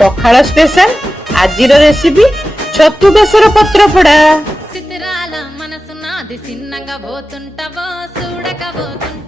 ପଖାଳ special. ଆଜିର recipe ଛତୁ ବେସର ପତ୍ରପୋଡ଼ା। చిత్రాల మనసు నాది చిన్నగా పోతుంటావో చూడక పోతుంటావో